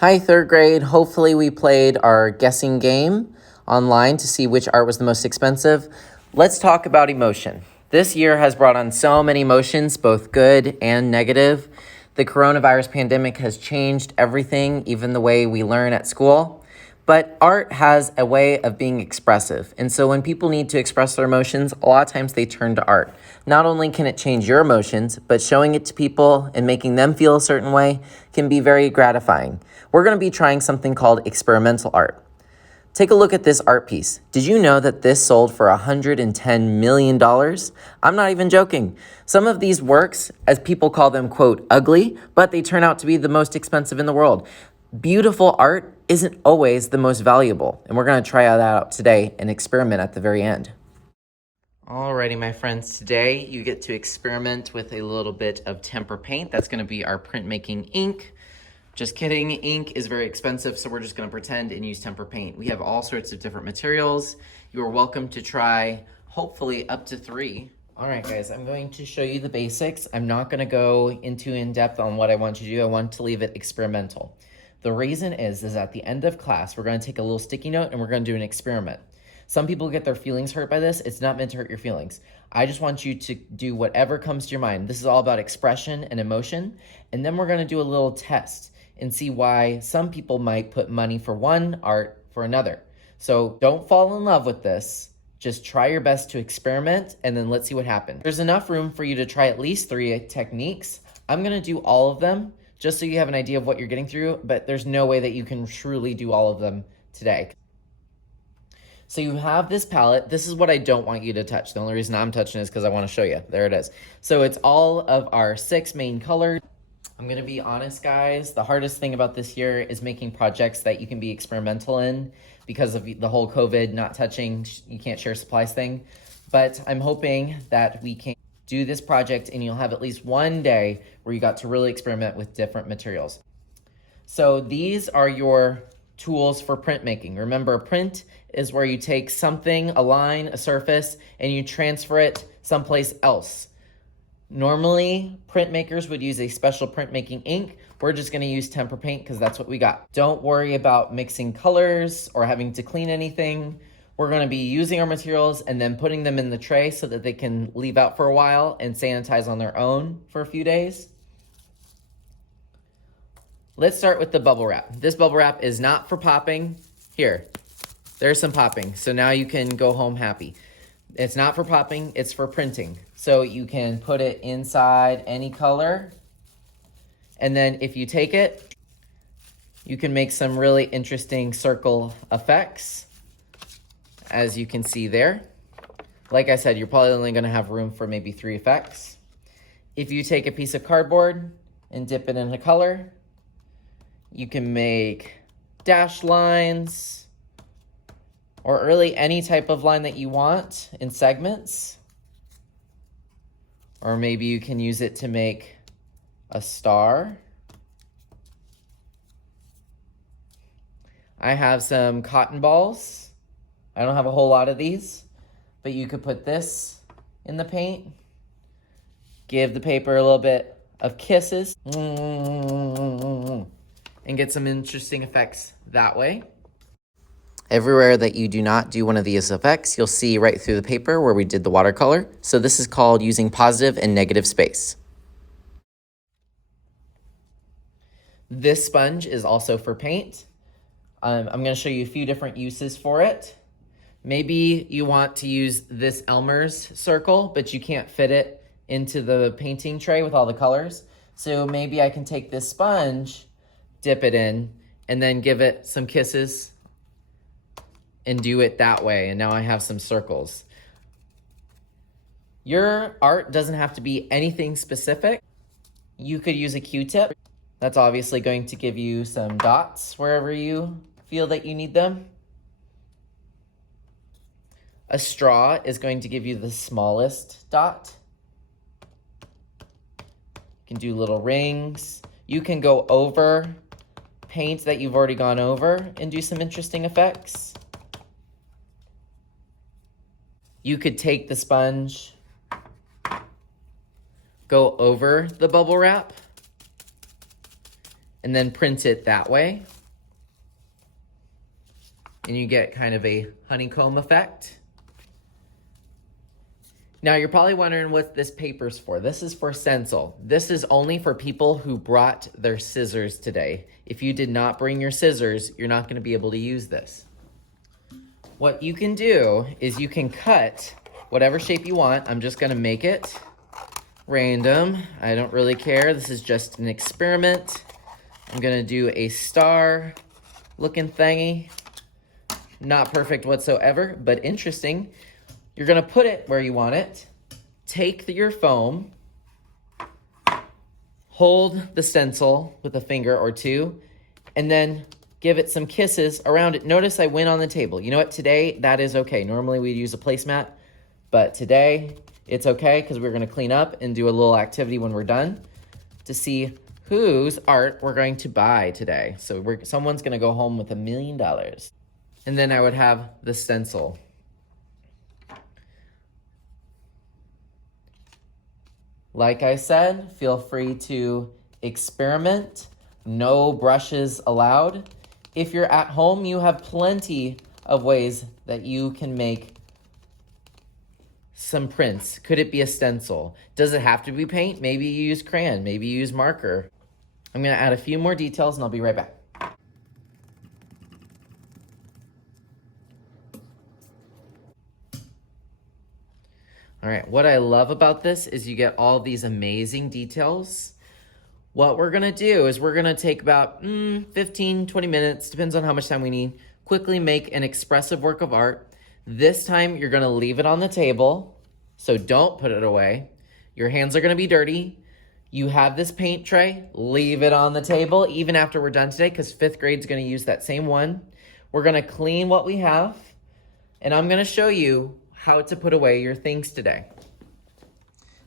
Hi, third grade. Hopefully, we played our guessing game online to see which art was the most expensive. Let's talk about emotion. This year has brought on so many emotions, both good and negative. The coronavirus pandemic has changed everything, even the way we learn at school. But art has a way of being expressive. And so when people need to express their emotions, a lot of times they turn to art. Not only can it change your emotions, but showing it to people and making them feel a certain way can be very gratifying. We're going to be trying something called experimental art. Take a look at this art piece. Did you know that this sold for $110 million? I'm not even joking. Some of these works, as people call them, quote, ugly, but they turn out to be the most expensive in the world. Beautiful art isn't always the most valuable, and we're going to try that out today and experiment at the very end. Alrighty, my friends, today you get to experiment with a little bit of tempera paint. That's going to be our printmaking ink. Just kidding, ink is very expensive, so we're just gonna pretend and use tempera paint. We have all sorts of different materials. You are welcome to try, hopefully up to 3. All right, guys, I'm going to show you the basics. I'm not gonna go into in-depth on what I want you to do. I want to leave it experimental. The reason is at the end of class, we're gonna take a little sticky note and we're gonna do an experiment. Some people get their feelings hurt by this. It's not meant to hurt your feelings. I just want you to do whatever comes to your mind. This is all about expression and emotion. And then we're gonna do a little test and see why some people might put money for one art for another. So don't fall in love with this. Just try your best to experiment and then let's see what happens. There's enough room for you to try at least 3 techniques. I'm gonna do all of them just so you have an idea of what you're getting through, but there's no way that you can truly do all of them today. So you have this palette. This is what I don't want you to touch. The only reason I'm touching it is because I want to show you. There it is. So it's all of our 6 main colors. I'm gonna be honest, guys, the hardest thing about this year is making projects that you can be experimental in because of the whole COVID not touching, you can't share supplies thing. But I'm hoping that we can do this project and you'll have at least one day where you got to really experiment with different materials. So these are your tools for printmaking. Remember, print is where you take something, a line, a surface, and you transfer it someplace else. Normally, printmakers would use a special printmaking ink. We're just gonna use tempera paint because that's what we got. Don't worry about mixing colors or having to clean anything. We're gonna be using our materials and then putting them in the tray so that they can leave out for a while and sanitize on their own for a few days. Let's start with the bubble wrap. This bubble wrap is not for popping. Here, there's some popping. So now you can go home happy. It's not for popping, it's for printing. So you can put it inside any color. And then if you take it, you can make some really interesting circle effects, as you can see there. Like I said, you're probably only gonna have room for maybe 3 effects. If you take a piece of cardboard and dip it in a color, you can make dashed lines, or really any type of line that you want in segments. Or maybe you can use it to make a star. I have some cotton balls. I don't have a whole lot of these, but you could put this in the paint. Give the paper a little bit of kisses. And get some interesting effects that way. Everywhere that you do not do one of these effects, you'll see right through the paper where we did the watercolor. So this is called using positive and negative space. This sponge is also for paint. I'm gonna show you a few different uses for it. Maybe you want to use this Elmer's circle, but you can't fit it into the painting tray with all the colors. So maybe I can take this sponge, dip it in, and then give it some kisses and do it that way. And now I have some circles. Your art doesn't have to be anything specific. You could use a Q-tip. That's obviously going to give you some dots wherever you feel that you need them. A straw is going to give you the smallest dot. You can do little rings. You can go over paint that you've already gone over and do some interesting effects. You could take the sponge, go over the bubble wrap, and then print it that way. And you get kind of a honeycomb effect. Now you're probably wondering what this paper's for. This is for stencil. This is only for people who brought their scissors today. If you did not bring your scissors, you're not gonna be able to use this. What you can do is you can cut whatever shape you want. I'm just gonna make it random. I don't really care. This is just an experiment. I'm gonna do a star looking thingy. Not perfect whatsoever, but interesting. You're gonna put it where you want it. Take your foam, hold the stencil with a finger or two, and then give it some kisses around it. Notice I went on the table. You know what, today that is okay. Normally we'd use a placemat, but today it's okay because we're gonna clean up and do a little activity when we're done to see whose art we're going to buy today. So someone's gonna go home with $1 million. And then I would have the stencil. Like I said, feel free to experiment. No brushes allowed. If you're at home, you have plenty of ways that you can make some prints. Could it be a stencil? Does it have to be paint? Maybe you use crayon, maybe you use marker. I'm gonna add a few more details and I'll be right back. All right, what I love about this is you get all these amazing details. What we're gonna do is we're gonna take about 15, 20 minutes, depends on how much time we need, quickly make an expressive work of art. This time you're gonna leave it on the table, so don't put it away. Your hands are gonna be dirty. You have this paint tray, leave it on the table even after we're done today, because 5th grade's gonna use that same one. We're gonna clean what we have, and I'm gonna show you how to put away your things today.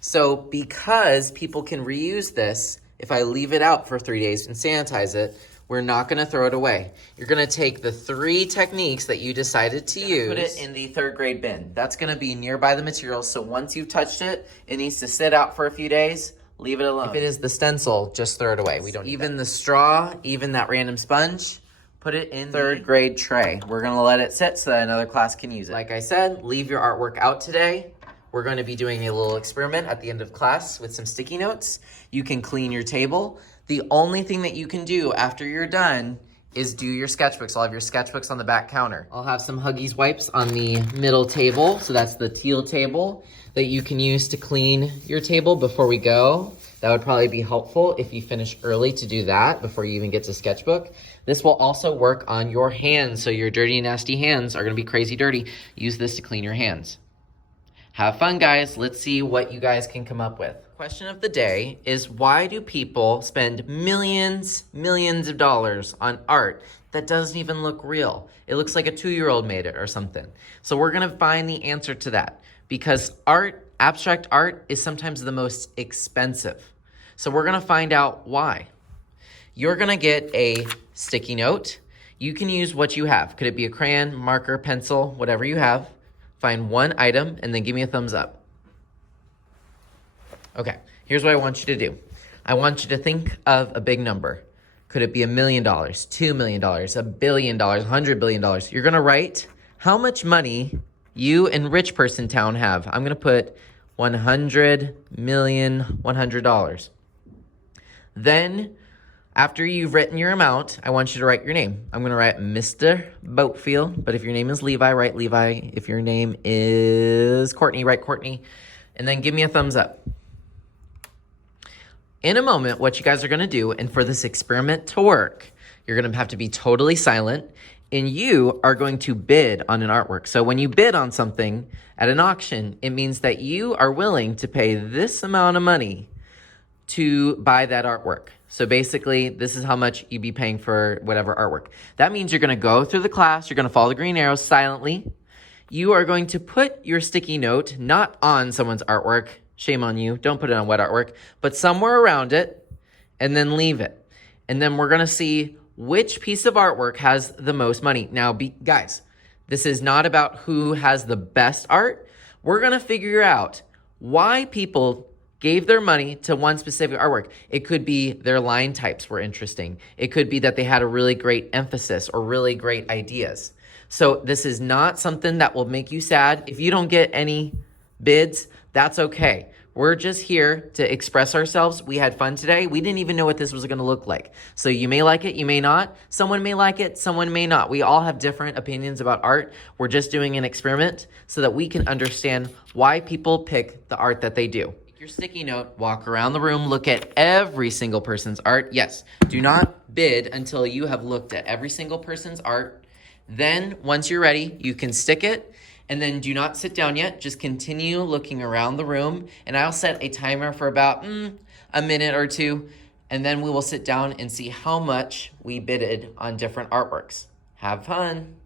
So because people can reuse this, if I leave it out for 3 days and sanitize it, we're not gonna throw it away. You're gonna take the 3 techniques that you decided to use, put it in the 3rd grade bin. That's gonna be nearby the materials, so once you've touched it, it needs to sit out for a few days, leave it alone. If it is the stencil, just throw it away. We don't need even the straw, even that random sponge, put it in 3rd grade tray. We're gonna let it sit so that another class can use it. Like I said, leave your artwork out today. We're gonna be doing a little experiment at the end of class with some sticky notes. You can clean your table. The only thing that you can do after you're done is do your sketchbooks. I'll have your sketchbooks on the back counter. I'll have some Huggies wipes on the middle table. So that's the teal table that you can use to clean your table before we go. That would probably be helpful if you finish early to do that before you even get to sketchbook. This will also work on your hands. So your dirty, nasty hands are gonna be crazy dirty. Use this to clean your hands. Have fun, guys. Let's see what you guys can come up with. Question of the day is, why do people spend millions of dollars on art that doesn't even look real? It looks like a 2-year-old made it or something. So we're gonna find the answer to that, because art, abstract art, is sometimes the most expensive. So we're gonna find out why. You're gonna get a sticky note. You can use what you have. Could it be a crayon, marker, pencil, whatever you have. Find one item and then give me a thumbs up. Okay, here's what I want you to do. I want you to think of a big number. Could it be $1 million, $2 million, $1 billion, $100 billion? You're gonna write how much money you in Rich Person Town have. I'm gonna put $100,100,100. Then, after you've written your amount, I want you to write your name. I'm gonna write Mr. Boatfield, but if your name is Levi, write Levi. If your name is Courtney, write Courtney. And then give me a thumbs up. In a moment, what you guys are gonna do, and for this experiment to work, you're gonna have to be totally silent, and you are going to bid on an artwork. So when you bid on something at an auction, it means that you are willing to pay this amount of money to buy that artwork. So basically, this is how much you'd be paying for whatever artwork. That means you're gonna go through the class, you're gonna follow the green arrows silently. You are going to put your sticky note, not on someone's artwork, shame on you, don't put it on wet artwork, but somewhere around it, and then leave it. And then we're gonna see which piece of artwork has the most money. Now, guys, this is not about who has the best art. We're gonna figure out why people gave their money to one specific artwork. It could be their line types were interesting. It could be that they had a really great emphasis or really great ideas. So this is not something that will make you sad. If you don't get any bids, that's okay. We're just here to express ourselves. We had fun today. We didn't even know what this was going to look like. So you may like it, you may not. Someone may like it, someone may not. We all have different opinions about art. We're just doing an experiment so that we can understand why people pick the art that they do. Take your sticky note, walk around the room, look at every single person's art. Yes, do not bid until you have looked at every single person's art. Then, once you're ready, you can stick it. And then do not sit down yet. Just continue looking around the room. And I'll set a timer for about a minute or two. And then we will sit down and see how much we bidded on different artworks. Have fun.